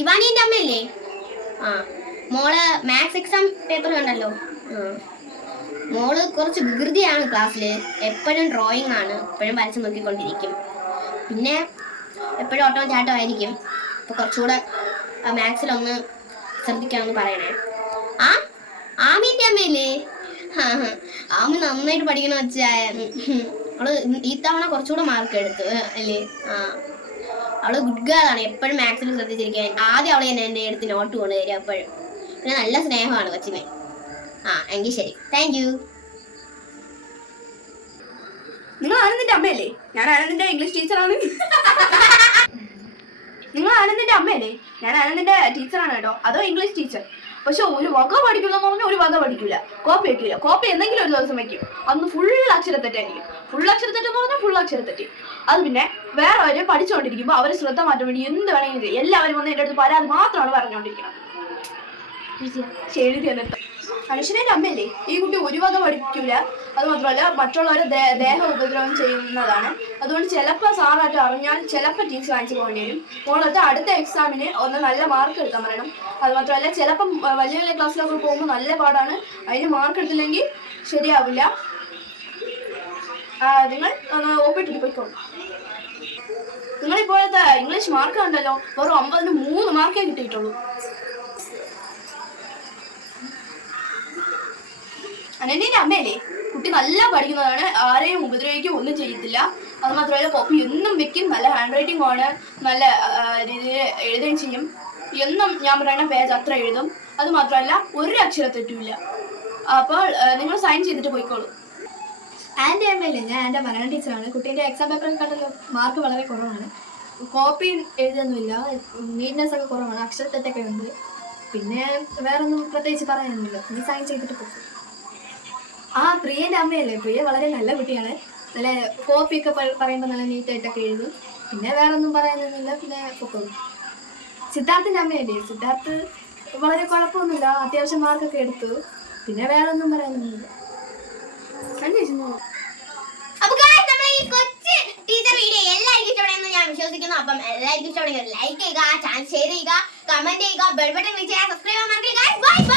ഇവാനിന്റെ അമ്മയല്ലേ? ആ, മോള് മാത്സ് എക്സാം പേപ്പർ കണ്ടല്ലോ. മോള് കുറച്ച് വികൃതിയാണ് ക്ലാസ്സിൽ. എപ്പോഴും ഡ്രോയിങ് ആണ്, എപ്പോഴും വരച്ച് നോക്കിക്കൊണ്ടിരിക്കും. പിന്നെ എപ്പോഴും ഓട്ടോ ചാട്ടോ ആയിരിക്കും. അപ്പോൾ കുറച്ചുകൂടെ മാത്സിലൊന്ന് ശ്രദ്ധിക്കാമെന്ന് പറയണേ. ആ, ആമിന്റെ അമ്മയല്ലേ? ആമി നന്നായിട്ട് പഠിക്കണ വെച്ചാൽ അവള് ഈ തവണ കുറച്ചുകൂടെ മാർക്ക് എടുത്തു അല്ലേ? ആ, അവള് ഗുഡ് ഗേൾ ആണ്, എപ്പോഴും മാത്സിൽ ശ്രദ്ധിച്ചിരിക്കാൻ. ആദ്യം അവളെ തന്നെ എൻ്റെ അടുത്ത് നോട്ട് കൊണ്ടുവരിക എപ്പോഴും. പിന്നെ നല്ല സ്നേഹമാണ് കൊച്ചിനെ. ആ, എങ്കിൽ ശരി, താങ്ക് യു. നിങ്ങൾ ആനന്ദിന്റെ അമ്മയല്ലേ? ഞാൻ ആനന്ദിന്റെ ഇംഗ്ലീഷ് ടീച്ചറാണ്. നിങ്ങൾ ആനന്ദിന്റെ അമ്മയല്ലേ? ഞാൻ ആനന്ദിന്റെ ടീച്ചറാണ് കേട്ടോ. അതോ ഇംഗ്ലീഷ് ടീച്ചർ. പക്ഷെ ഒരു വക പഠിക്കില്ലെന്ന് പറഞ്ഞാൽ ഒരു വക പഠിക്കില്ല. കോപ്പി വെക്കില്ല. കോപ്പി എന്തെങ്കിലും ഒരു ദിവസം വെക്കും. അന്ന് ഫുൾ അക്ഷരത്തെറ്റായിരിക്കും. ഫുൾ അക്ഷരത്തെറ്റെന്ന് പറഞ്ഞാൽ ഫുൾ അക്ഷരത്തെറ്റ്. അത് പിന്നെ വേറെ അവര് പഠിച്ചുകൊണ്ടിരിക്കുമ്പോൾ അവരെ ശ്രദ്ധ മാറ്റാൻ വേണ്ടി എന്ത് വേണമെങ്കിലും ചെയ്യും. എല്ലാവരും വന്ന് എൻ്റെ അടുത്ത് പരാതി മാത്രമാണ് പറഞ്ഞുകൊണ്ടിരിക്കുന്നത്. ശരി തന്നെ. മനുഷ്യന്റെ അമ്മയല്ലേ? ഈ കുട്ടി ഒരു വക പഠിക്കൂല. അത് മാത്രമല്ല മറ്റുള്ളവരെ ദേഹ ഉപദ്രവം ചെയ്യുന്നതാണ്. അതുകൊണ്ട് ചിലപ്പോൾ സാറായിട്ട് അറിഞ്ഞാൽ ചിലപ്പോൾ ടീച്ചർ വാങ്ങിച്ചു പോകേണ്ടി വരും. മോളത്തെ അടുത്ത എക്സാമിന് ഒന്ന് നല്ല മാർക്ക് എടുക്കാൻ പറയണം. അത് മാത്രമല്ല ചിലപ്പം വലിയ വലിയ ക്ലാസ്സിലൊക്കെ പോകുമ്പോൾ നല്ല പാടാണ്. അതിന് മാർക്ക് എടുത്തില്ലെങ്കിൽ ശരിയാവില്ല. നിങ്ങൾ ഒന്ന് ഒപ്പിട്ടിട്ട് പോയിക്കോളൂ. നിങ്ങളിപ്പോഴത്തെ ഇംഗ്ലീഷ് മാർക്ക് കണ്ടല്ലോ, വെറും 50-ന് 3 മാർക്കേ കിട്ടിയിട്ടുള്ളൂ. അനന്യന്റെ അമ്മയല്ലേ? കുട്ടി നല്ല പഠിക്കുന്നതാണ്, ആരെയും ഉപദ്രവിക്കും ഒന്നും ചെയ്യത്തില്ല. അത് മാത്രമല്ല കോപ്പി എന്നും വെക്കും. നല്ല ഹാൻഡ് റൈറ്റിംഗ് ആണ്, നല്ല രീതിയിൽ എഴുതുകയും ചെയ്യും. എന്നും ഞാൻ പറയുന്ന പേജ് അത്ര എഴുതും. അത് മാത്രമല്ല ഒരു അക്ഷരത്തെറ്റുമില്ല. അപ്പോൾ നിങ്ങൾ സൈൻ ചെയ്തിട്ട് പോയിക്കോളൂ. ആൻ്റെ അമ്മയല്ലേ? ഞാൻ എൻ്റെ മലയാളം ടീച്ചറാണ്. കുട്ടീൻ്റെ എക്സാം പേപ്പർ കണ്ടല്ലോ, മാർക്ക് വളരെ കുറവാണ്. കോപ്പി എഴുതൊന്നുമില്ല, നീറ്റ്നെസ് ഒക്കെ കുറവാണ്, അക്ഷരത്തെറ്റൊക്കെ ഉണ്ട്. പിന്നെ വേറൊന്നും പ്രത്യേകിച്ച് പറയാനൊന്നുമില്ല. പിന്നെ സൈൻ ചെയ്തിട്ട് പോകും. ആ, പ്രിയൻ്റെ അമ്മയല്ലേ? പ്രിയ വളരെ നല്ല കുട്ടിയാണ്. നല്ല കോപ്പിയൊക്കെ പറയുമ്പോൾ നല്ല നീറ്റായിട്ടൊക്കെ എഴുതും. പിന്നെ വേറെ ഒന്നും പറയാനൊന്നുമില്ല. പിന്നെ പൊക്കോളും. സിദ്ധാർത്ഥിൻ്റെ അമ്മയല്ലേ? സിദ്ധാർത്ഥ് വളരെ കുഴപ്പമൊന്നുമില്ല, അത്യാവശ്യം മാർക്കൊക്കെ എടുത്തു. പിന്നെ വേറെ ഒന്നും പറയാനൊന്നുമില്ല. അപ്പൊ നമ്മുടെ ഈ കൊച്ചു ടീച്ചർ വീഡിയോ എല്ലാവർക്കും ഇഷ്ടപ്പെടുമെന്ന് ഞാൻ വിശ്വസിക്കുന്നു. അപ്പം എല്ലാവർക്കും ഇഷ്ടപ്പെടുമെങ്കിൽ ലൈക്ക് ചെയ്യുക, ചാനൽ ഷെയർ ചെയ്യുക, കമന്റ് ചെയ്യുക, ബെൽ ബട്ടൺ ക്ലിക്ക് ചെയ്യുക, സബ്സ്ക്രൈബ് ചെയ്യാൻ മറക്കരുത്. ബൈ.